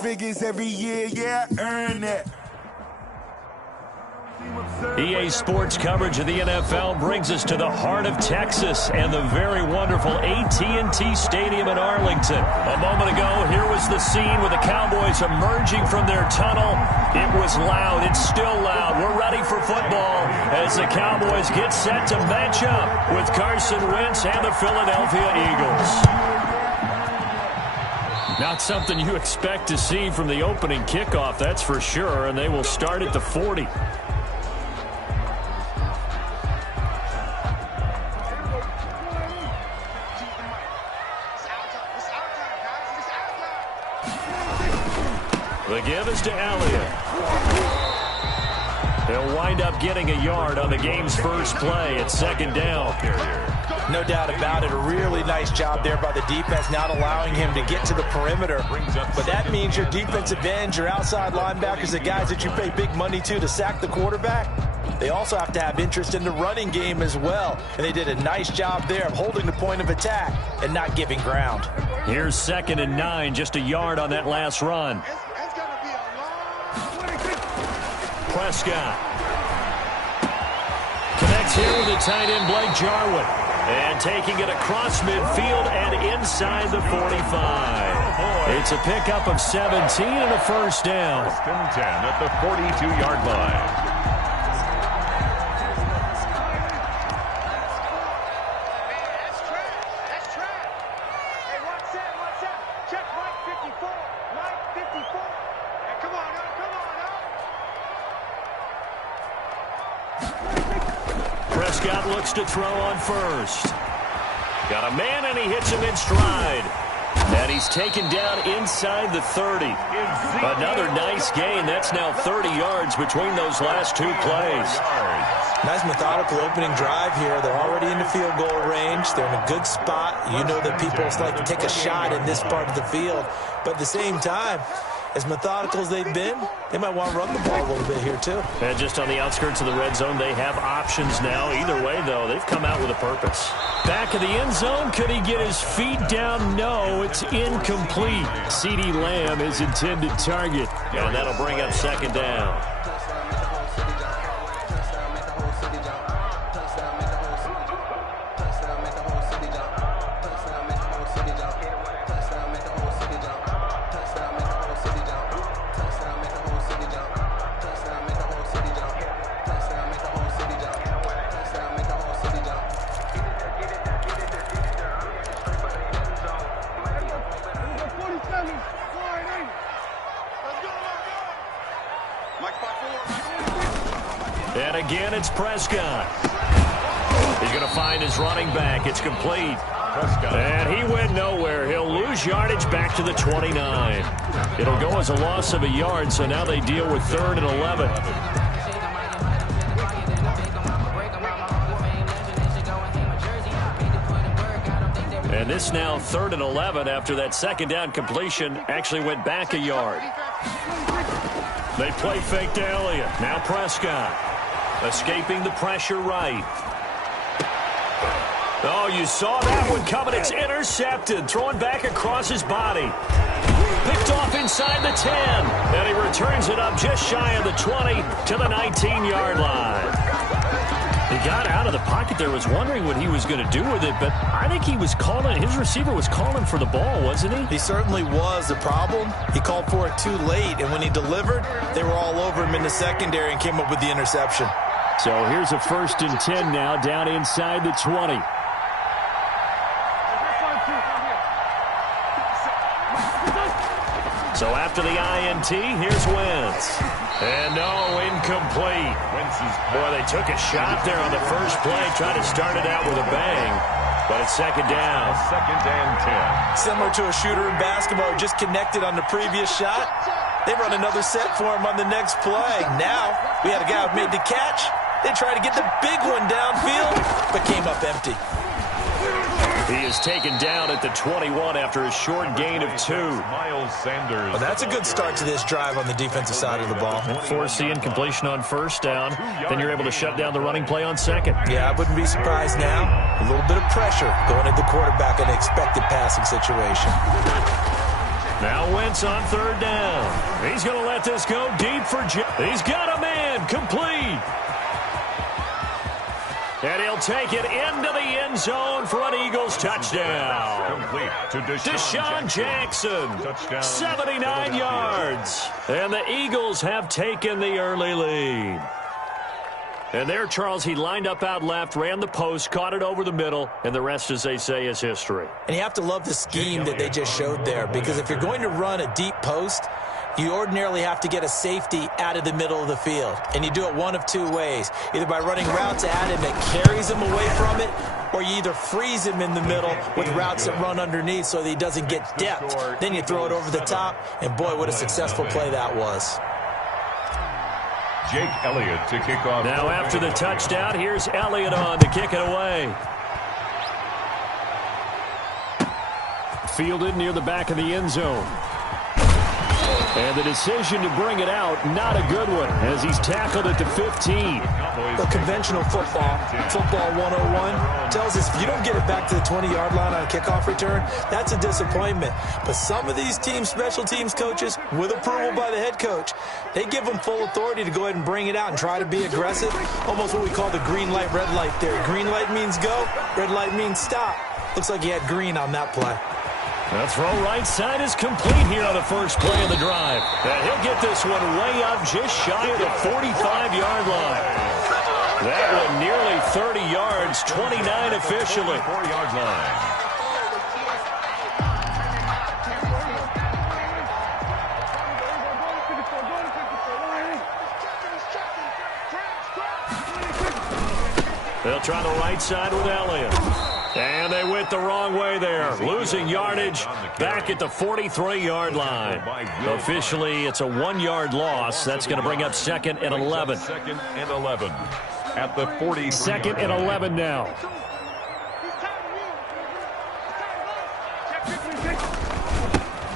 figures every year, yeah, I earn that. EA Sports coverage of the NFL brings us to the heart of Texas and the very wonderful AT&T Stadium in Arlington. A moment ago, here was the scene with the Cowboys emerging from their tunnel. It was loud. It's still loud. We're ready for football as the Cowboys get set to match up with Carson Wentz and the Philadelphia Eagles. Not something you expect to see from the opening kickoff, that's for sure, and they will start at the 40. The give is to Elliott. They'll wind up getting a yard on the game's first play at second down. No doubt about it. A really nice job there by the defense, not allowing him to get to the perimeter. But that means your defensive ends, your outside linebackers, the guys that you pay big money to sack the quarterback, they also have to have interest in the running game as well. And they did a nice job there of holding the point of attack and not giving ground. Here's 2nd and 9, just a yard on that last run. Prescott connects here with the tight end Blake Jarwin, and taking it across midfield and inside the 45. It's a pickup of 17 and a first down. 10 at the 42-yard line. Prescott looks to throw on first. Got a man, and he hits him in stride. And he's taken down inside the 30. Another nice gain. That's now 30 yards between those last two plays. Nice methodical opening drive here. They're already in the field goal range. They're in a good spot. You know that people like to take a shot in this part of the field. But at the same time, as methodical as they've been, they might want to run the ball a little bit here too. And just on the outskirts of the red zone, they have options now. Either way, though, they've come out with a purpose. Back of the end zone, could he get his feet down? No, it's incomplete. CeeDee Lamb is intended target, and that'll bring up second down. And again, it's Prescott. He's going to find his running back. It's complete. And he went nowhere. He'll lose yardage back to the 29. It'll go as a loss of a yard, so now they deal with 3rd and 11. And this now 3rd and 11 after that second down completion actually went back a yard. They play fake to Elliott. Now Prescott escaping the pressure right. Oh, you saw that one coming. It's intercepted. Thrown back across his body. Picked off inside the 10. And he returns it up just shy of the 20 to the 19-yard line. He got out of the pocket there, was wondering what he was going to do with it, but I think he was calling, his receiver was calling for the ball, wasn't he? He certainly was. The problem, he called for it too late, and when he delivered, they were all over him in the secondary and came up with the interception. So here's a 1st and 10 now, down inside the 20. So after the INT, here's Wentz. And no, incomplete. Boy, they took a shot there on the first play, tried to start it out with a bang, but it's second down. 2nd and 10. Similar to a shooter in basketball who just connected on the previous shot. They run another set for him on the next play. Now, we had a guy who made the catch. They tried to get the big one downfield, but came up empty. He is taken down at the 21 after a short gain of 2. Miles Sanders. Well, that's a good start to this drive on the defensive side of the ball. Force the incompletion on first down. Then you're able to shut down the running play on second. Yeah, I wouldn't be surprised now. A little bit of pressure going at the quarterback in an expected passing situation. Now Wentz on third down. He's going to let this go deep for He's got a man. Complete. And he'll take it into the end zone for an Eagles touchdown. Complete to Deshaun Jackson. Touchdown. 79 yards. And the Eagles have taken the early lead. And there, Charles, he lined up out left, ran the post, caught it over the middle, and the rest, as they say, is history. And you have to love the scheme that they just showed there, because if you're going to run a deep post, you ordinarily have to get a safety out of the middle of the field. And you do it one of two ways, either by running routes at him that carries him away from it, or you either freeze him in the middle with routes that run underneath so that he doesn't get depth. Then you throw it over the top, and boy, what a successful play that was. Jake Elliott to kick off. Now after the touchdown, here's Elliott on to kick it away. Fielded near the back of the end zone. And the decision to bring it out, not a good one, as he's tackled at the 15. The conventional football 101, tells us if you don't get it back to the 20-yard line on a kickoff return, that's a disappointment. But some of these special teams coaches, with approval by the head coach, they give them full authority to go ahead and bring it out and try to be aggressive. Almost what we call the green light, red light theory. Green light means go, red light means stop. Looks like he had green on that play. The throw right side is complete here on the first play of the drive. And he'll get this one way up just shy of the 45-yard line. That one nearly 30 yards, 29 officially. 4-yard line. They'll try the right side with Elliott. And they went the wrong way there, losing yardage back at the 43-yard line. Officially, it's a 1-yard loss. That's going to bring up 2nd and 11. 2nd and 11 at the 40. 2nd and 11 now.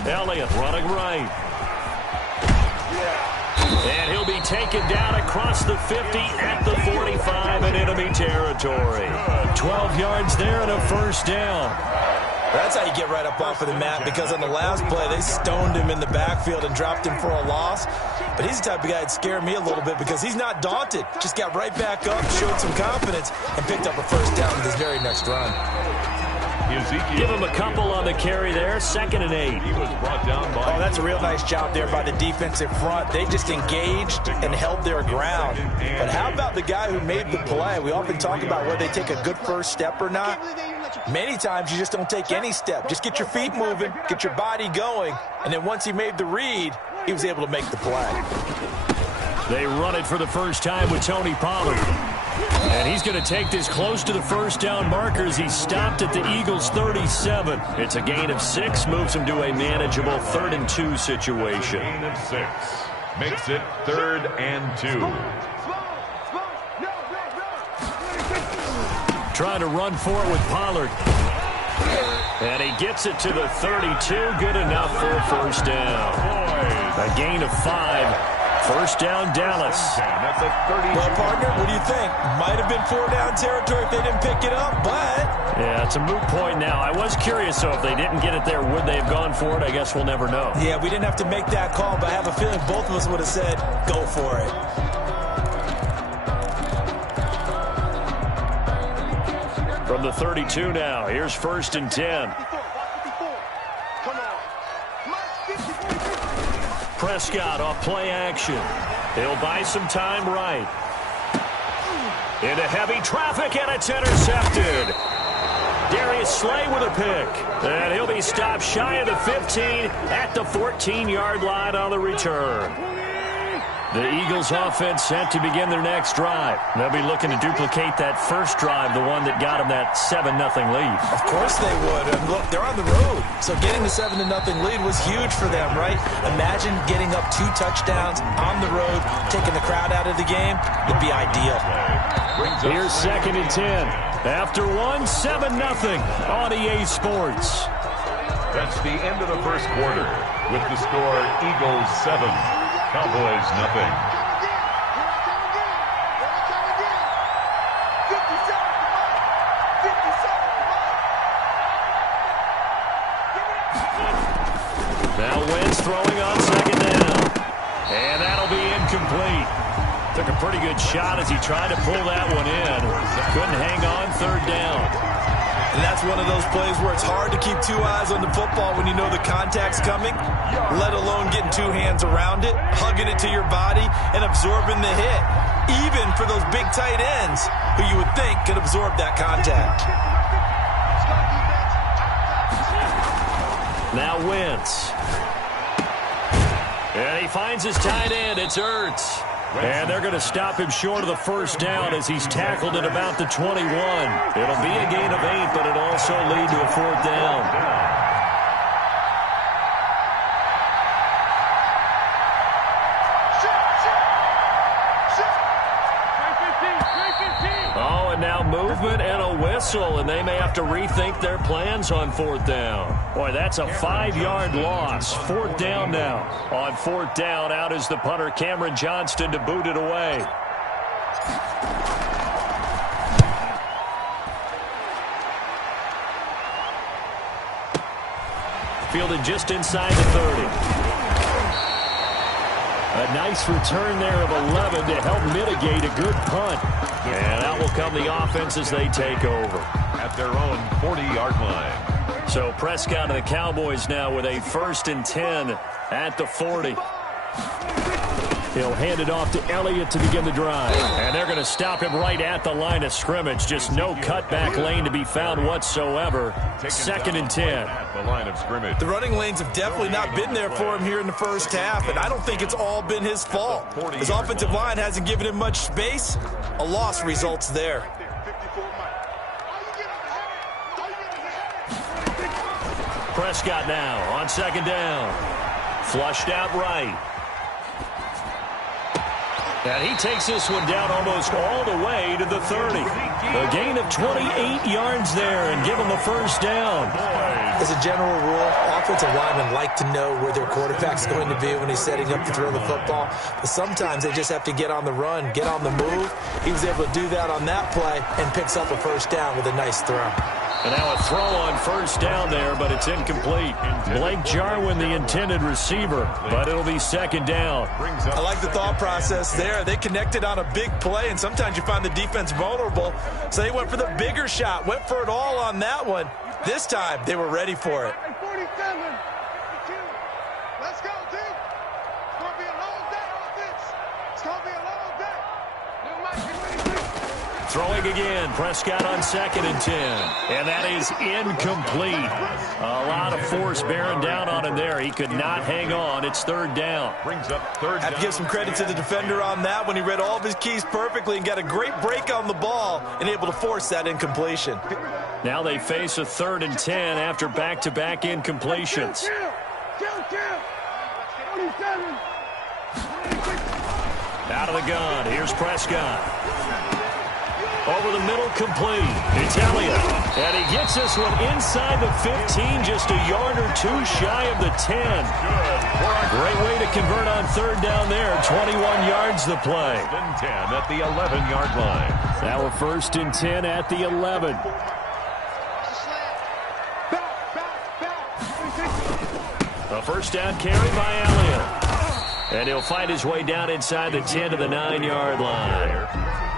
Elliott running right. And he'll be taken down across the 50 at the 45 in enemy territory. 12 yards there and a first down. That's how you get right up off of the mat, because on the last play, they stoned him in the backfield and dropped him for a loss. But he's the type of guy that scared me a little bit because he's not daunted. Just got right back up, showed some confidence, and picked up a first down with his very next run. Give him a couple on the carry there. 2nd and 8. He was brought down by. Oh, that's a real nice job there by the defensive front. They just engaged and held their ground. But how about the guy who made the play? We often talk about whether they take a good first step or not. Many times you just don't take any step. Just get your feet moving, get your body going, and then once he made the read, he was able to make the play. They run it for the first time with Tony Pollard. And he's going to take this close to the first down markers. He stopped at the Eagles' 37. It's a gain of 6, moves him to a manageable 3rd and 2 situation. Gain of 6 makes it 3rd and 2. Trying to run for it with Pollard. And he gets it to the 32. Good enough for a first down. A gain of 5. First down, Dallas. That's a 30. Well, partner, what do you think? Might have been 4-down territory if they didn't pick it up, but... Yeah, it's a moot point now. I was curious, so if they didn't get it there, would they have gone for it? I guess we'll never know. Yeah, we didn't have to make that call, but I have a feeling both of us would have said, go for it. From the 32 now, here's 1st and 10. Prescott off play action. He'll buy some time right. Into heavy traffic, and it's intercepted. Darius Slay with a pick. And he'll be stopped shy of the 15 at the 14-yard line on the return. The Eagles offense set to begin their next drive. They'll be looking to duplicate that first drive, the one that got them that 7-0 lead. Of course they would. And look, they're on the road. So getting the 7-0 lead was huge for them, right? Imagine getting up 2 touchdowns on the road, taking the crowd out of the game. It'd be ideal. Here's 2nd and 10. After 7-0 on EA Sports. That's the end of the first quarter with the score Eagles 7. Cowboys nothing. Now incomplete. Took a pretty good shot as he tried to pull that one in. Couldn't hang on, third down. And that's one of those plays where it's hard to keep two eyes on the football when you know the contact's coming, let alone getting two hands around it, hugging it to your body, and absorbing the hit, even for those big tight ends who you would think could absorb that contact. Now Wentz. And he finds his tight end. It's Ertz. And they're going to stop him short of the first down as he's tackled at about the 21. It'll be a gain of 8, but it'll also lead to a fourth down. Oh, and now movement and a whistle, and they may have to rethink their plans on fourth down. Boy, that's a 5-yard loss. Fourth down now. On fourth down, out is the punter, Cameron Johnston, to boot it away. Fielded just inside the 30. A nice return there of 11 to help mitigate a good punt. And out will come the offense as they take over. At their own 40-yard line. So Prescott and the Cowboys now with a 1st and 10 at the 40. He'll hand it off to Elliott to begin the drive. And they're going to stop him right at the line of scrimmage. Just no cutback lane to be found whatsoever. 2nd and 10. At the line of scrimmage. The running lanes have definitely not been there for him here in the first half, and I don't think it's all been his fault. His offensive line hasn't given him much space. A loss results there. Prescott now on 2nd down. Flushed out right. And he takes this one down almost all the way to the 30. A gain of 28 yards there and give him a first down. As a general rule, offensive linemen like to know where their quarterback's going to be when he's setting up to throw the football. But sometimes they just have to get on the run, get on the move. He was able to do that on that play and picks up a first down with a nice throw. And now a throw on first down there, but it's incomplete. Blake Jarwin, the intended receiver, but it'll be 2nd down. I like the thought process there. They connected on a big play, and sometimes you find the defense vulnerable. So they went for the bigger shot, went for it all on that one. This time, they were ready for it. 47, 2. Let's go, team. It's going to be a long day on this. It's going to be a long day. New Mike, get ready. Throwing again, Prescott on 2nd and 10. And that is incomplete. A lot of force bearing down on him there. He could not hang on. It's 3rd down. Brings up 3rd down. Have to give some credit to the defender on that when he read all of his keys perfectly and got a great break on the ball and able to force that incompletion. Now they face a 3rd and 10 after back-to-back incompletions. Out of the gun. Here's Prescott. Over the middle, complete. It's Elliott. And he gets this one inside the 15, just a yard or two shy of the 10. Great way to convert on 3rd down there. 21 yards the play. 10 at the 11-yard line. Now a 1st and 10 at the 11. A first down carry by Elliott. And he'll find his way down inside the 10 to the 9-yard line.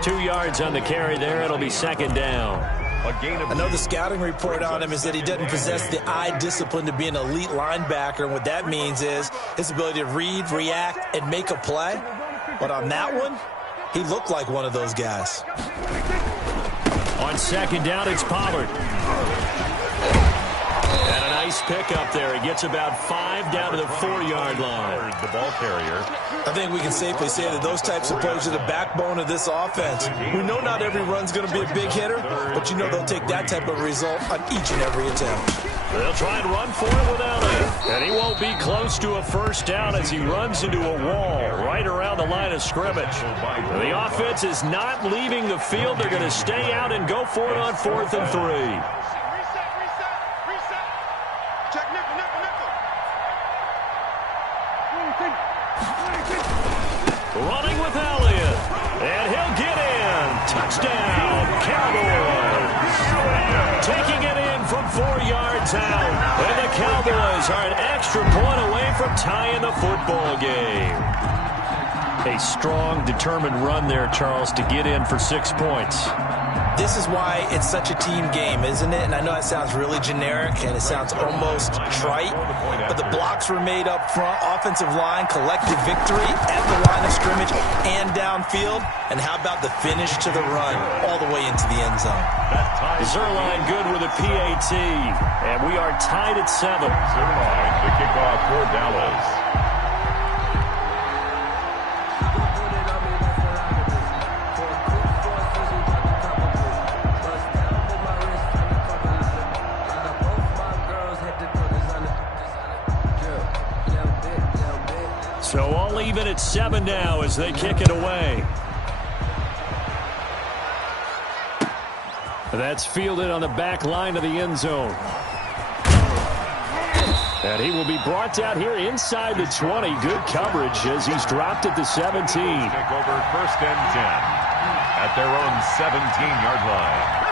2 yards on the carry there. It'll be 2nd down. I know the scouting report on him is that he doesn't possess the eye discipline to be an elite linebacker. And what that means is his ability to read, react, and make a play. But on that one, he looked like one of those guys. On 2nd down, it's Pollard. And a nice pickup there. He gets about 5 down to the 4-yard line. The ball carrier. I think we can safely say that those types of plays are the backbone of this offense. We know not every run's going to be a big hitter, but you know they'll take that type of result on each and every attempt. They'll try and run for it without it. And he won't be close to a first down as he runs into a wall right around the line of scrimmage. The offense is not leaving the field. They're going to stay out and go for it on 4th and 3. Running with Elliott. And he'll get in. Touchdown, Cowboys. Taking it in from 4 yards out. And the Cowboys are an extra point away from tying the football game. A strong, determined run there, Charles, to get in for 6 points. This is why it's such a team game, isn't it? And I know it sounds really generic and it sounds almost trite, but the blocks were made up front, offensive line, collective victory at the line of scrimmage and downfield. And how about the finish to the run all the way into the end zone? Zerline good with a PAT, and we are tied at 7. Zerline, the kickoff for Dallas. So all even at 7 now as they kick it away. That's fielded on the back line of the end zone. And he will be brought down here inside the 20. Good coverage as he's dropped at the 17. Take over 1st and 10 at their own 17-yard line.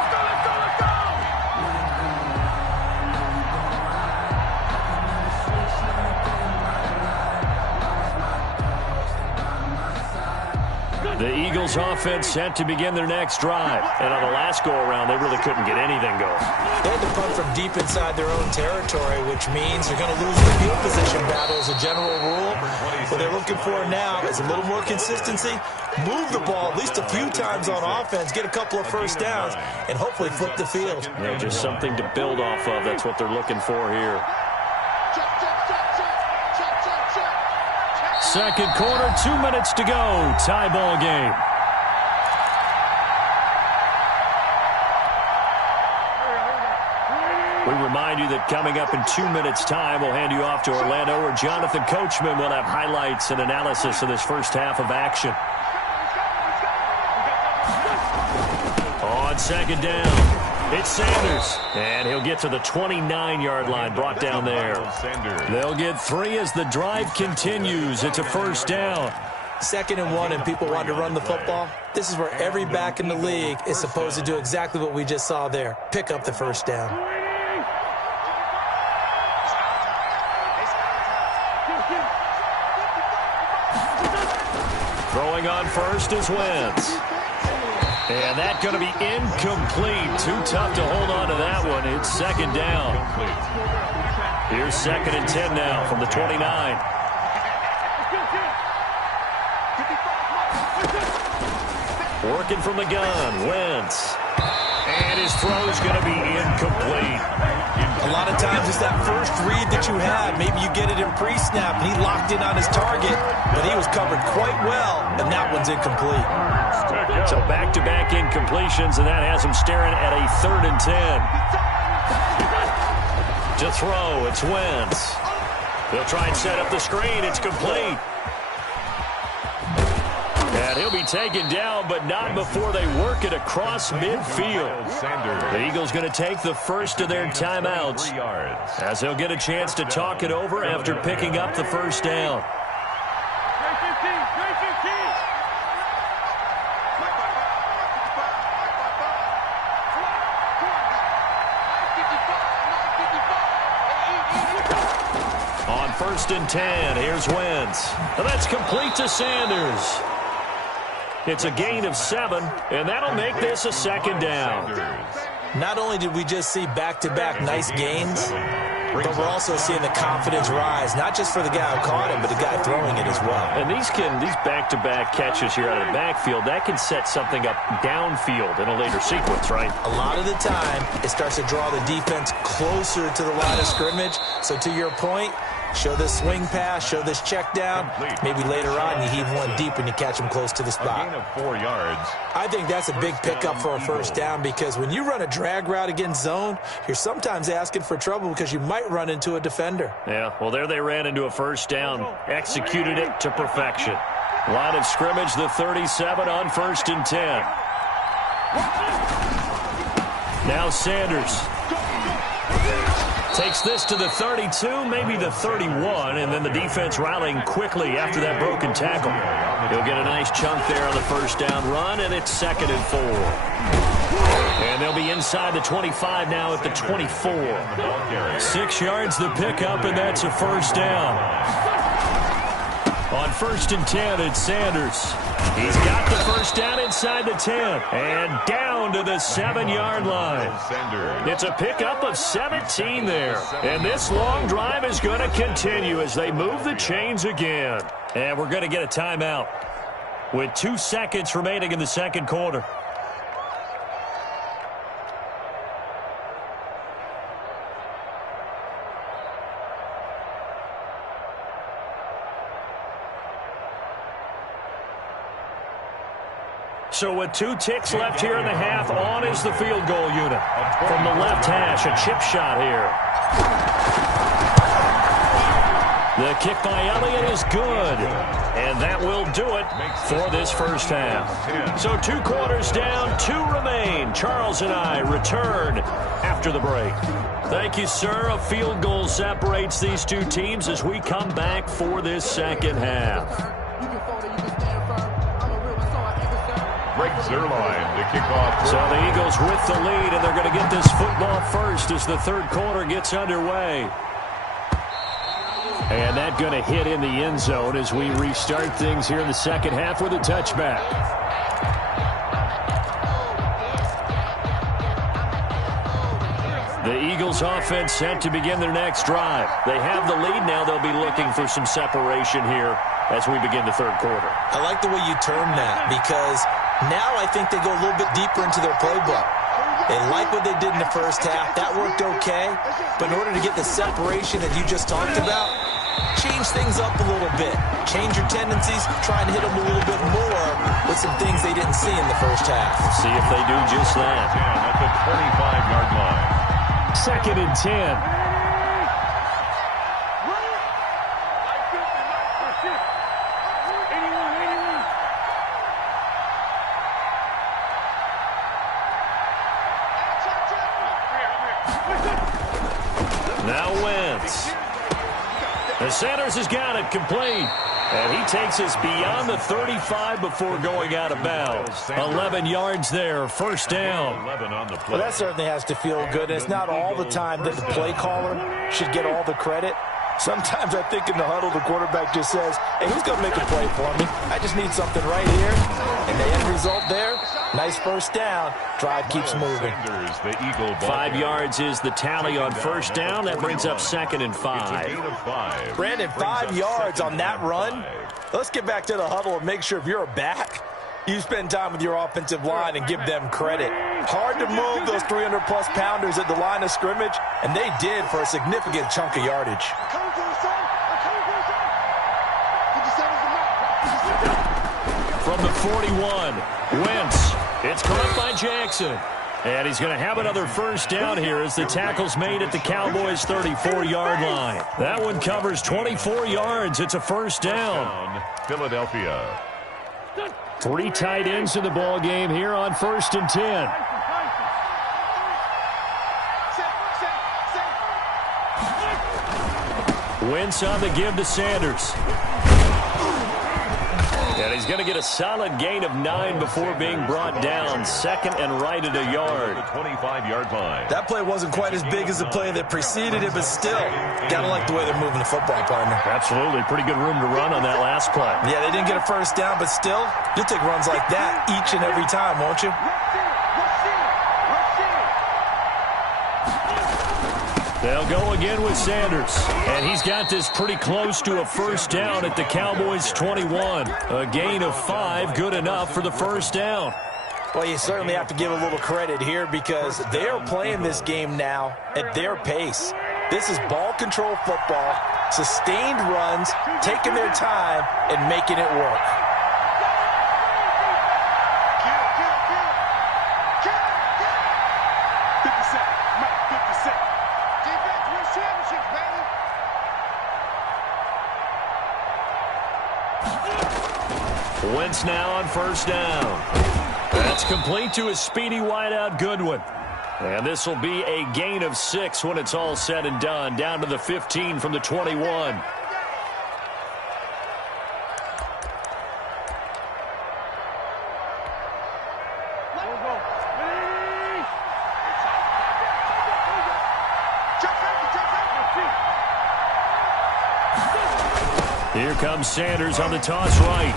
The Eagles offense set to begin their next drive. And on the last go-around, they really couldn't get anything going. They had to punt from deep inside their own territory, which means they're going to lose the field position battle as a general rule. What they're looking for now is a little more consistency, move the ball at least a few times on offense, get a couple of first downs, and hopefully flip the field. Yeah, just something to build off of. That's what they're looking for here. Second quarter, 2 minutes to go. Tie ball game. We remind you that coming up in 2 minutes' time, we'll hand you off to Orlando, where Jonathan Coachman will have highlights and analysis of this first half of action. On second down, it's Sanders. And he'll get to the 29-yard line, brought down there. They'll get 3 as the drive continues. It's a first down. 2nd and 1, and people want to run the football. This is where every back in the league is supposed to do exactly what we just saw there. Pick up the first down. Throwing on first is Wentz. And that's going to be incomplete. Too tough to hold on to that one. It's second down. Here's 2nd and 10 now from the 29. Working from the gun, Wentz. And his throw's going to be incomplete. A lot of times it's that first read that you have. Maybe you get it in pre-snap, and he locked in on his target, but he was covered quite well, and that one's incomplete. So back-to-back incompletions, and that has him staring at a 3rd and 10. To throw, it's Wentz. They'll try and set up the screen. It's complete. And he'll be taken down, but not before they work it across midfield. The Eagles going to take the first of their timeouts as they'll get a chance to talk it over after picking up the first down. On 1st and 10, here's Wentz. And that's complete to Sanders. It's a gain of 7, and that'll make this a second down. Not only did we just see back-to-back nice gains, but we're also seeing the confidence rise, not just for the guy who caught him, but the guy throwing it as well. And these back-to-back catches here out of the backfield, that can set something up downfield in a later sequence, right? A lot of the time, it starts to draw the defense closer to the line of scrimmage. So to your point, show this swing pass, show this check down. Maybe later on you heave one deep when you catch them close to the spot. A gain of 4 yards. I think that's a big pickup for a first down, because when you run a drag route against zone, you're sometimes asking for trouble because you might run into a defender. Yeah, well, there they ran into a first down. Executed it to perfection. Line of scrimmage, the 37 on 1st and 10. Now Sanders takes this to the 32, maybe the 31, and then the defense rallying quickly after that broken tackle. He'll get a nice chunk there on the first down run, and it's 2nd and 4. And they'll be inside the 25 now at the 24. 6 yards the pickup, and that's a first down. On 1st and 10, it's Sanders. He's got the first down inside the 10 and down to the 7-yard line. It's a pickup of 17 there. And this long drive is going to continue as they move the chains again. And we're going to get a timeout with 2 seconds remaining in the second quarter. So with 2 ticks left here in the half, on is the field goal unit. From the left hash, a chip shot here. The kick by Elliott is good. And that will do it for this first half. So 2 quarters down, 2 remain. Charles and I return after the break. Thank you, sir. A field goal separates these 2 teams as we come back for this second half. Greg Zuerlein to kick off. So the Eagles with the lead, and they're going to get this football first as the third quarter gets underway. And that going to hit in the end zone as we restart things here in the second half with a touchback. The Eagles offense set to begin their next drive. They have the lead now. They'll be looking for some separation here as we begin the third quarter. I like the way you term that because now I think they go a little bit deeper into their playbook. They like what they did in the first half. That worked okay. But in order to get the separation that you just talked about, change things up a little bit. Change your tendencies. Try and hit them a little bit more with some things they didn't see in the first half. See if they do just that. At the 25-yard line. 2nd and 10. Now Wentz. And Sanders has got it complete. And he takes us beyond the 35 before going out of bounds. 11 yards there, first down. Well, that certainly has to feel good. It's not all the time that the play caller should get all the credit. Sometimes I think in the huddle, the quarterback just says, hey, who's going to make a play for me? I just need something right here. And the end result there, nice first down. Drive keeps moving. 5 yards is the tally on first down. That brings up 2nd and 5. Brandon, 5 yards on that run. Let's get back to the huddle and make sure if you're a back, you spend time with your offensive line and give them credit. Hard to move those 300-plus pounders at the line of scrimmage, and they did for a significant chunk of yardage. From the 41, Wentz. It's caught by Jackson. And he's going to have another first down here as the tackle's made at the Cowboys' 34-yard line. That one covers 24 yards. It's a first down. Philadelphia. 3 tight ends in the ball game here on 1st and 10. Wentz on the give to Sanders. And he's going to get a solid gain of 9 before being brought down. 2nd and right at a yard. 25-yard line. That play wasn't quite as big as the play that preceded it, but still, gotta like the way they're moving the football, partner. Absolutely. Pretty good room to run on that last play. Yeah, they didn't get a first down, but still, you'll take runs like that each and every time, won't you? They'll go again with Sanders. And he's got this pretty close to a first down at the Cowboys' 21. A gain of 5, good enough for the first down. Well, you certainly have to give a little credit here because they are playing this game now at their pace. This is ball control football, sustained runs, taking their time, and making it work. Wentz now on first down. That's complete to his speedy wideout Goodwin. And this will be a gain of 6 when it's all said and done. Down to the 15 from the 21. Here comes Sanders on the toss right.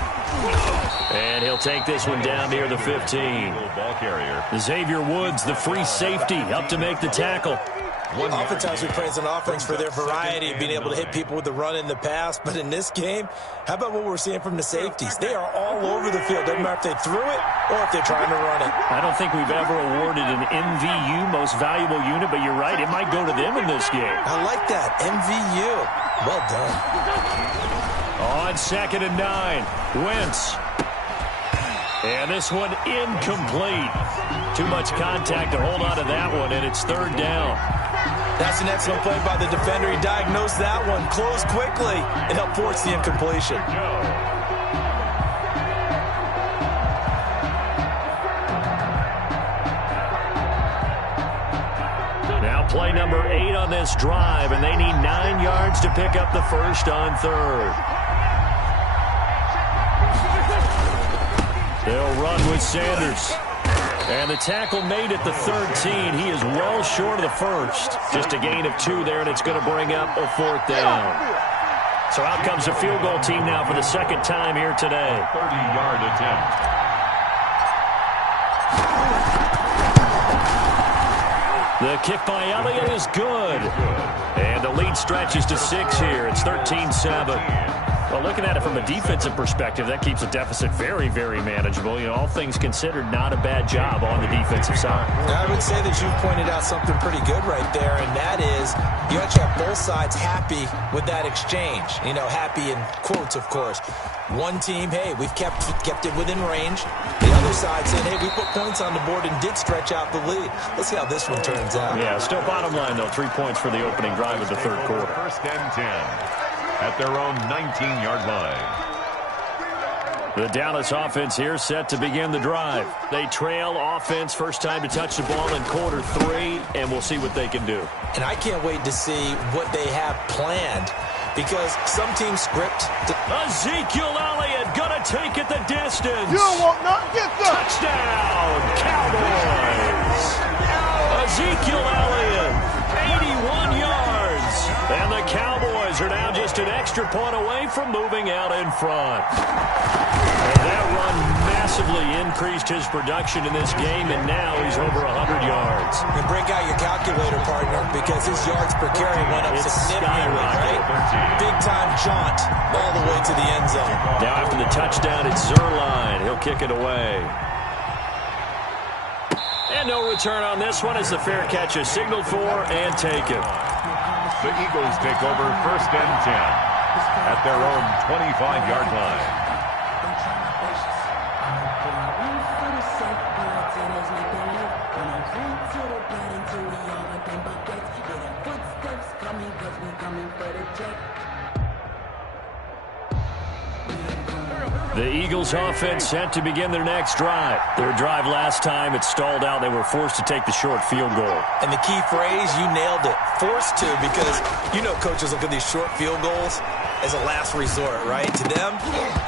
And he'll take this one down near the 15. Ball carrier. Xavier Woods, the free safety, up to make the tackle. Oftentimes we praise an offense for their variety of being able to hit people with the run in the pass. But in this game, how about what we're seeing from the safeties? They are all over the field. Doesn't matter if they threw it or if they're trying to run it. I don't think we've ever awarded an MVU, most valuable unit, but you're right, it might go to them in this game. I like that. MVU. Well done. On 2nd and 9, Wentz. And this one incomplete. Too much contact to hold on to that one, and it's 3rd down. That's an excellent play by the defender. He diagnosed that one, closed quickly, and helped force the incompletion. Now play number 8 on this drive, and they need 9 yards to pick up the first on 3rd. They'll run with Sanders. And the tackle made at the 13. He is well short of the first. Just a gain of 2 there, and it's going to bring up a 4th down. So out comes the field goal team now for the 2nd time here today. 30-yard attempt. The kick by Elliott is good. And the lead stretches to 6 here. It's 13-7. Well, looking at it from a defensive perspective, that keeps the deficit very, very manageable. You know, all things considered, not a bad job on the defensive side. I would say that you've pointed out something pretty good right there, and that is you actually have both sides happy with that exchange. You know, happy in quotes, of course. One team, hey, we've kept it within range. The other side saying, hey, we put points on the board and did stretch out the lead. Let's see how this one turns out. Yeah, still bottom line, though, 3 points for the opening drive of the 3rd quarter. 1st and 10 at their own 19-yard line. The Dallas offense here set to begin the drive. They trail offense, first time to touch the ball in quarter 3, and we'll see what they can do. And I can't wait to see what they have planned, because some teams script. Ezekiel Elliott gonna take it the distance. You don't want nothing. Get that. Touchdown, Cowboys. Ezekiel Elliott, 81 yards. And the Cowboys are now just an extra point away from moving out in front. And that run massively increased his production in this game, and now he's over 100 yards. And break out your calculator, partner, because his yards per carry went up significantly, right? Big-time jaunt all the way to the end zone. Now after the touchdown, it's Zerline. He'll kick it away. And no return on this one as the fair catch is signaled for and taken. The Eagles take over 1st and 10 at their own 25-yard line. The Eagles offense set to begin their next drive. Their drive last time, it stalled out. They were forced to take the short field goal. And the key phrase, you nailed it. Forced to, because you know coaches look at these short field goals as a last resort, right? To them,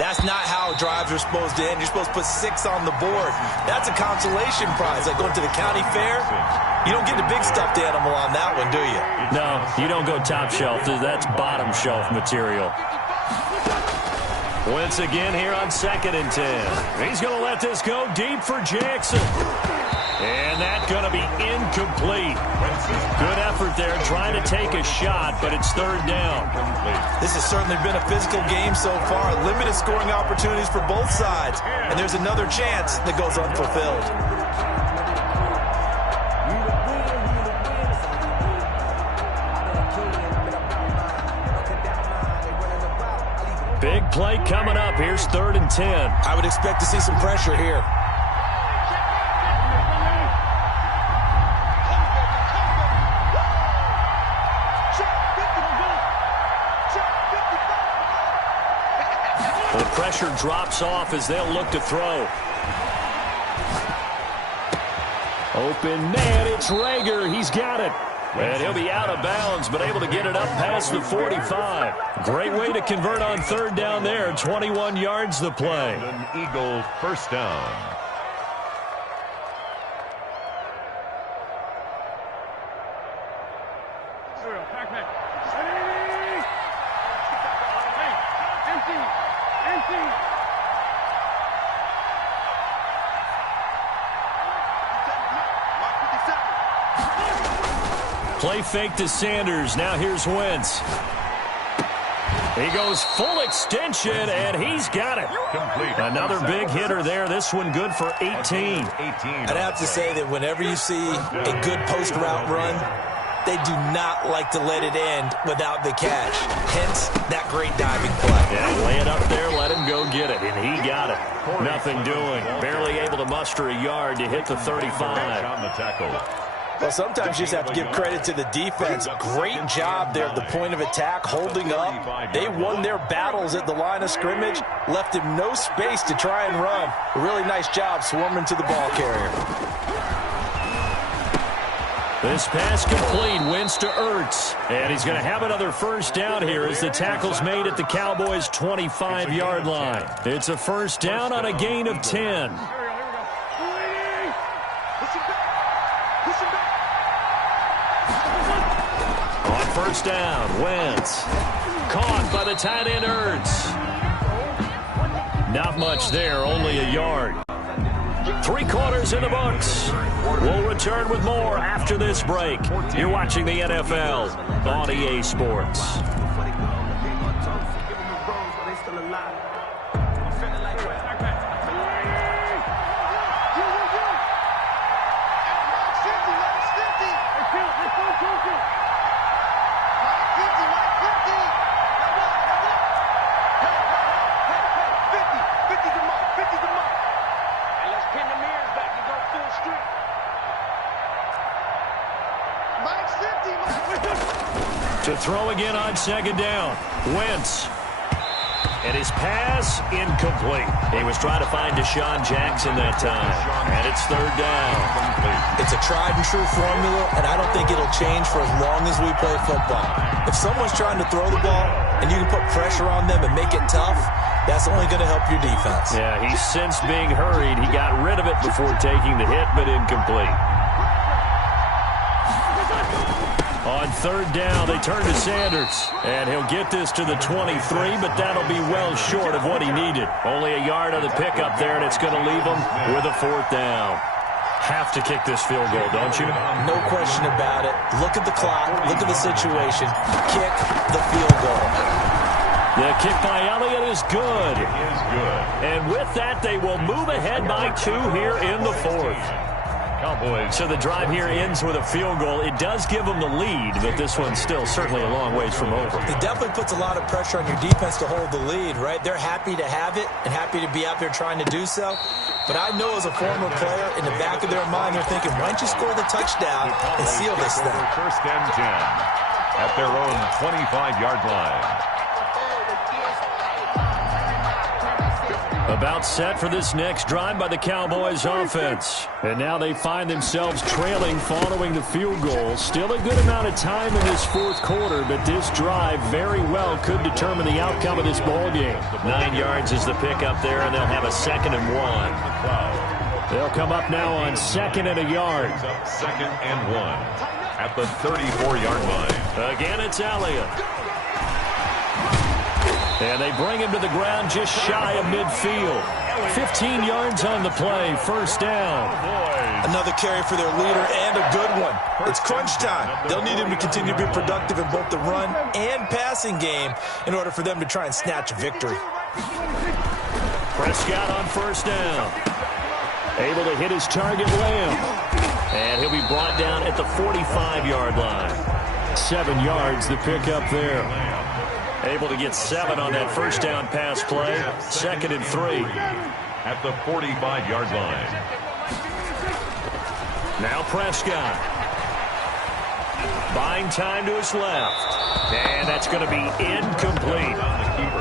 that's not how drives are supposed to end. You're supposed to put 6 on the board. That's a consolation prize, like going to the county fair. You don't get the big stuffed animal on that one, do you? No, you don't go top shelf. That's bottom shelf material. Once again here on 2nd and 10. He's going to let this go deep for Jackson. And that's going to be incomplete. Good effort there trying to take a shot, but it's 3rd down. This has certainly been a physical game so far. Limited scoring opportunities for both sides. And there's another chance that goes unfulfilled. Big play coming up. Here's 3rd and 10. I would expect to see some pressure here. The pressure drops off as they'll look to throw. Open man, it's Rager. He's got it. And he'll be out of bounds, but able to get it up past the 45. Great way to convert on 3rd down there. 21 yards the play. An Eagle 1st down. Play fake to Sanders. Now here's Wentz. He goes full extension, and he's got it. Complete. Another big hitter there. This one good for 18. I'd have to say that whenever you see a good post route run, they do not like to let it end without the catch. Hence, that great diving play. Yeah, lay it up there, let him go get it, and he got it. Nothing doing. Barely able to muster a yard to hit the 35. On the tackle. Well, sometimes you just have to give credit to the defense. Great job there at the point of attack, holding up. They won their battles at the line of scrimmage, left him no space to try and run. A really nice job swarming to the ball carrier. This pass complete, Wentz to Ertz. And he's going to have another first down here as the tackle's made at the Cowboys' 25-yard line. It's a first down on a gain of 10. On first down, Wentz. Caught by the tight end, Ertz. Not much there, only a yard. 3 quarters in the books. We'll return with more after this break. You're watching the NFL on EA Sports. To throw again on second down. Wentz. And his pass incomplete. He was trying to find Deshaun Jackson that time. And it's third down. It's a tried and true formula, and I don't think it'll change for as long as we play football. If someone's trying to throw the ball and you can put pressure on them and make it tough, that's only going to help your defense. Yeah, he's since being hurried. He got rid of it before taking the hit, but incomplete. On third down, they turn to Sanders. And he'll get this to the 23, but that'll be well short of what he needed. Only a yard on the pickup there, and it's going to leave him with a fourth down. Have to kick this field goal, don't you? No question about it. Look at the clock. Look at the situation. Kick the field goal. The kick by Elliott is good. It is good. And with that, they will move ahead by 2 here in the fourth. Cowboys. So the drive here ends with a field goal. It does give them the lead, but this one's still certainly a long ways from over. It definitely puts a lot of pressure on your defense to hold the lead, right? They're happy to have it and happy to be out there trying to do so. But I know as a former player, in the back of their mind, they're thinking, why don't you score the touchdown and seal this thing? First and 10 at their own 25-yard line. About set for this next drive by the Cowboys offense. And now they find themselves trailing following the field goal. Still a good amount of time in this fourth quarter, but this drive very well could determine the outcome of this ball game. 9 yards is the pickup there, and they'll have a 2nd and 1. They'll come up now on 2nd and a yard. 2nd and 1 at the 34-yard line. Again, it's Elliott. And they bring him to the ground just shy of midfield. 15 yards on the play, first down. Another carry for their leader and a good one. It's crunch time. They'll need him to continue to be productive in both the run and passing game in order for them to try and snatch a victory. Prescott on first down. Able to hit his target, Lamb. And he'll be brought down at the 45-yard line. 7 yards, the pickup there. Able to get 7 on that first down pass play. 2nd and 3. At the 45-yard line. Now Prescott. Buying time to his left. And that's going to be incomplete.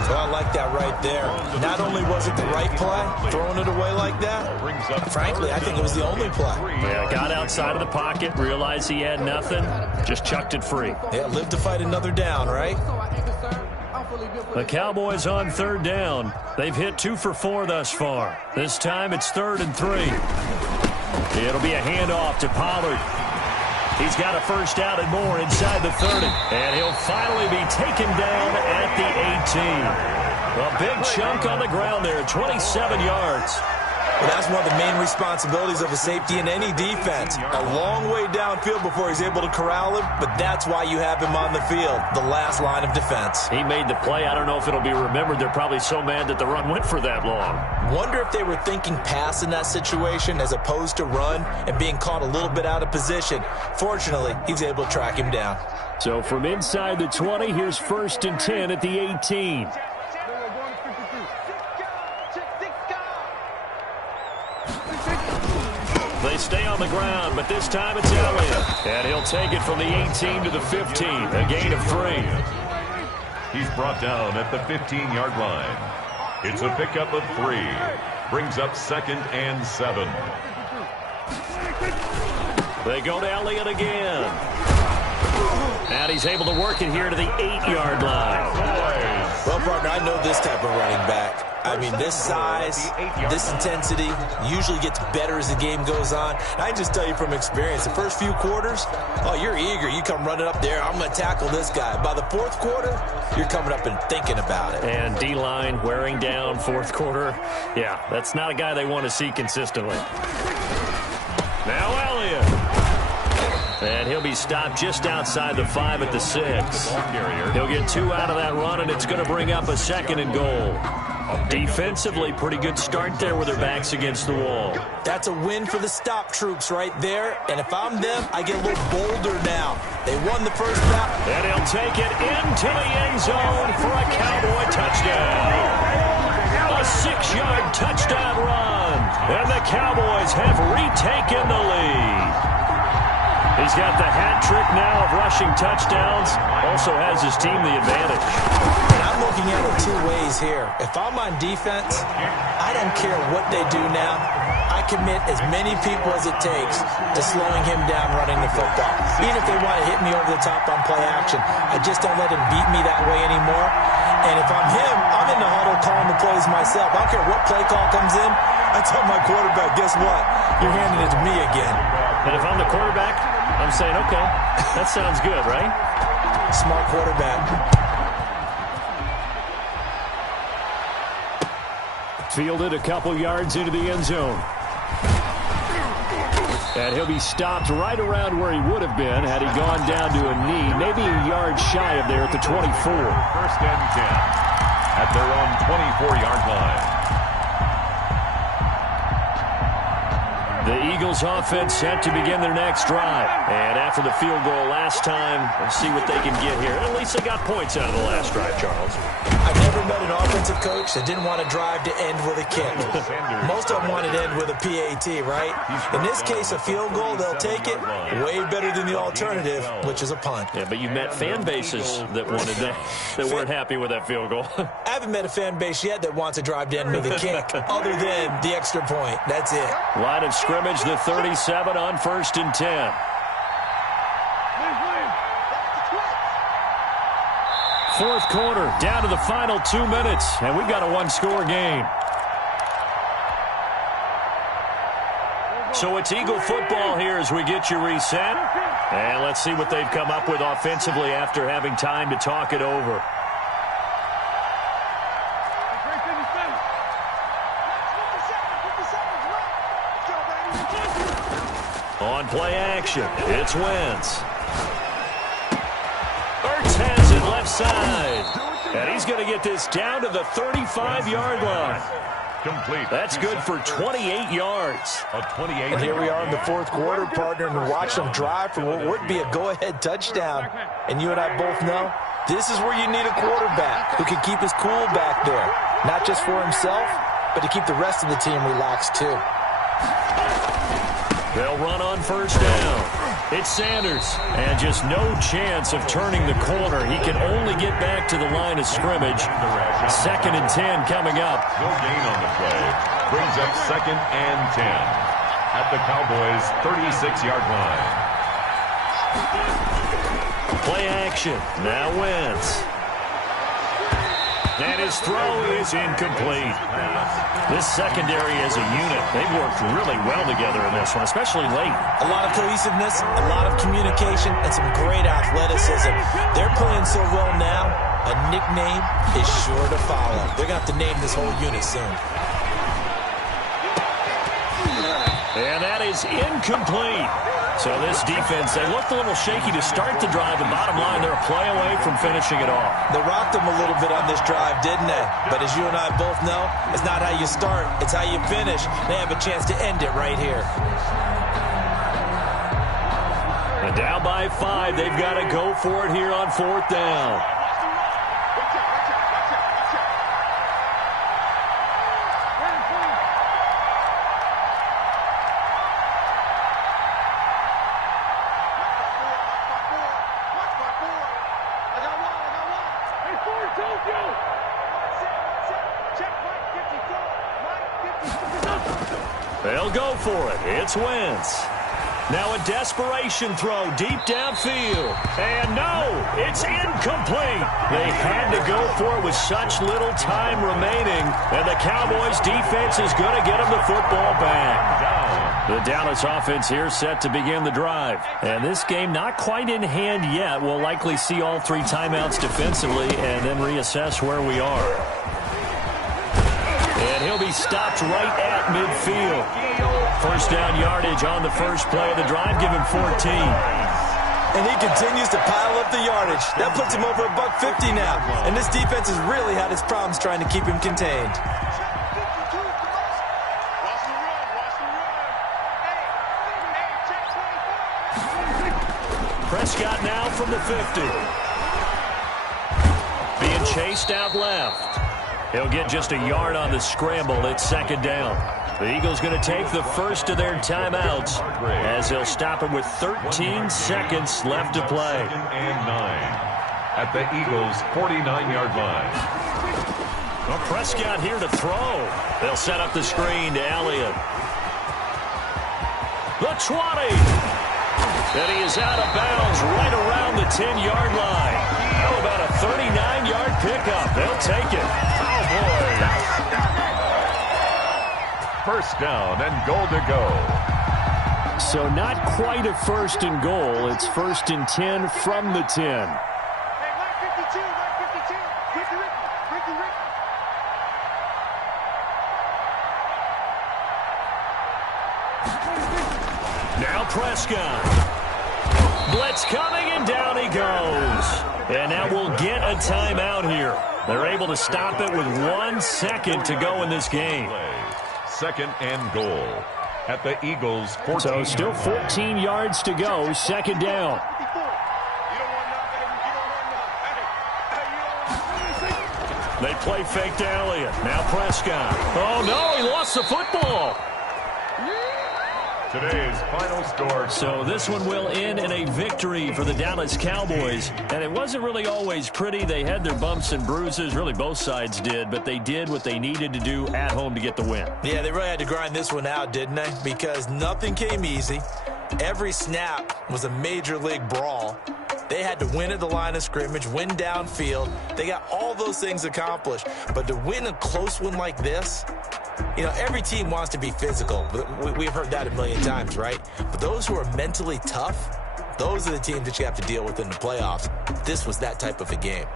So I like that right there. Not only was it the right play, throwing it away like that, frankly, I think it was the only play. Yeah, got outside of the pocket, realized he had nothing, just chucked it free. Yeah, live to fight another down, right? The Cowboys on third down. They've hit 2 for 4 thus far. This time it's 3rd and 3. It'll be a handoff to Pollard. He's got a first down and more inside the 30. And he'll finally be taken down at the 18. A big chunk on the ground there, 27 yards. Well, that's one of the main responsibilities of a safety in any defense. A long way downfield before he's able to corral him, but that's why you have him on the field, the last line of defense. He made the play. I don't know if it'll be remembered. They're probably so mad that the run went for that long. Wonder if they were thinking pass in that situation as opposed to run and being caught a little bit out of position. Fortunately, he's able to track him down. So from inside the 20, here's 1st and 10 at the 18. They stay on the ground, but this time it's Elliott. And he'll take it from the 18 to the 15, a gain of 3. He's brought down at the 15-yard line. It's a pickup of 3. Brings up 2nd and 7. They go to Elliott again. And he's able to work it here to the 8-yard line. Well, partner, I know this type of running back. I mean, this size, this intensity usually gets better as the game goes on. And I can just tell you from experience, the first few quarters, oh, you're eager. You come running up there, I'm going to tackle this guy. By the 4th quarter, you're coming up and thinking about it. And D-line wearing down 4th quarter. Yeah, that's not a guy they want to see consistently. Now Elliott. And he'll be stopped just outside the 5 at the 6. He'll get 2 out of that run, and it's going to bring up a 2nd and goal. Defensively, pretty good start there with their backs against the wall. That's a win for the stop troops right there. And if I'm them, I get a little bolder now. They won the first battle. And he'll take it into the end zone for a Cowboy touchdown. A 6-yard touchdown run. And the Cowboys have retaken the lead. He's got the hat trick now of rushing touchdowns. Also has his team the advantage. And I'm looking at it 2 ways here. If I'm on defense, I don't care what they do now. I commit as many people as it takes to slowing him down running the football. Even if they want to hit me over the top on play action, I just don't let him beat me that way anymore. And if I'm him, I'm in the huddle calling the plays myself. I don't care what play call comes in. I tell my quarterback, guess what? You're handing it to me again. And if I'm the quarterback, I'm saying, okay, that sounds good, right? Smart quarterback. Fielded a couple yards into the end zone. And he'll be stopped right around where he would have been had he gone down to a knee, maybe a yard shy of there at the 24. 1st and 10 at their own 24-yard line. The Eagles offense set to begin their next drive. And after the field goal last time, let's see what they can get here. At least they got points out of the last drive, Charles. I've never met an offensive coach that didn't want to drive to end with a kick. Most of them wanted to end with a PAT, right? In this case, a field goal, they'll take it. Way better than the alternative, which is a punt. Yeah, but you met fan bases that wanted that weren't happy with that field goal. I haven't met a fan base yet that wants to drive to end with a kick, other than the extra point. That's it. Line of scrimmage, the 37 on 1st and 10. Fourth quarter, down to the final 2 minutes, and we've got a 1-score game. So it's Eagle football here as we get you reset. And let's see what they've come up with offensively after having time to talk it over. On play action, it's Wentz. Ertz has it left side. And he's going to get this down to the 35-yard line. Complete. That's good for 28 yards. And here we are in the 4th quarter, partner, and watch them drive for what would be a go-ahead touchdown. And you and I both know this is where you need a quarterback who can keep his cool back there. Not just for himself, but to keep the rest of the team relaxed too. They'll run on 1st down. It's Sanders. And just no chance of turning the corner. He can only get back to the line of scrimmage. 2nd and 10 coming up. No gain on the play. Brings up 2nd and 10 at the Cowboys' 36-yard line. Play action. Now Wentz. And his throw is incomplete. This secondary as a unit, they've worked really well together in this one, especially late. A lot of cohesiveness, a lot of communication, and some great athleticism. They're playing so well now, a nickname is sure to follow. They're going to have to name this whole unit soon. And that is incomplete. So this defense, they looked a little shaky to start the drive, but bottom line, they're a play away from finishing it off. They rocked them a little bit on this drive, didn't they? But as you and I both know, it's not how you start, it's how you finish. They have a chance to end it right here. And down by 5, they've got to go for it here on 4th down. They'll go for it. It's Wentz. Now a desperation throw deep downfield. And no, it's incomplete. They had to go for it with such little time remaining. And the Cowboys defense is going to get them the football back. The Dallas offense here set to begin the drive. And this game not quite in hand yet. We'll likely see all 3 timeouts defensively and then reassess where we are. And he'll be stopped right at midfield. First down yardage on the first play of the drive. Give him 14. And he continues to pile up the yardage. That puts him over $150 now. And this defense has really had its problems trying to keep him contained. Prescott now from the 50. Being chased out left. He'll get just a yard on the scramble. It's 2nd down. The Eagles going to take the first of their timeouts as they'll stop it with 13 seconds left to play. 2nd and 9 at the Eagles' 49-yard line. Well, Prescott here to throw. They'll set up the screen to Elliott. The 20. And he is out of bounds right around the 10-yard line. How about a 39-yard pickup? They'll take it. Oh, boy. First down and goal to go. So not quite a 1st and goal. It's 1st and 10 from the 10. Hey, 152, 152. Ricky. Now Prescott. Blitz coming, and down he goes. And that will get a timeout here. They're able to stop it with 1 second to go in this game. 2nd and goal at the Eagles' 14. So still 14 yards to go, 2nd down. They play fake to Elliott. Now Prescott. Oh, no, he lost the football. Today's final score. So this one will end in a victory for the Dallas Cowboys. And it wasn't really always pretty. They had their bumps and bruises. Really, both sides did. But they did what they needed to do at home to get the win. Yeah, they really had to grind this one out, didn't they? Because nothing came easy. Every snap was a major league brawl. They had to win at the line of scrimmage, win downfield. They got all those things accomplished. But to win a close one like this, you know, every team wants to be physical. We've heard that a million times, right? But those who are mentally tough, those are the teams that you have to deal with in the playoffs. This was that type of a game.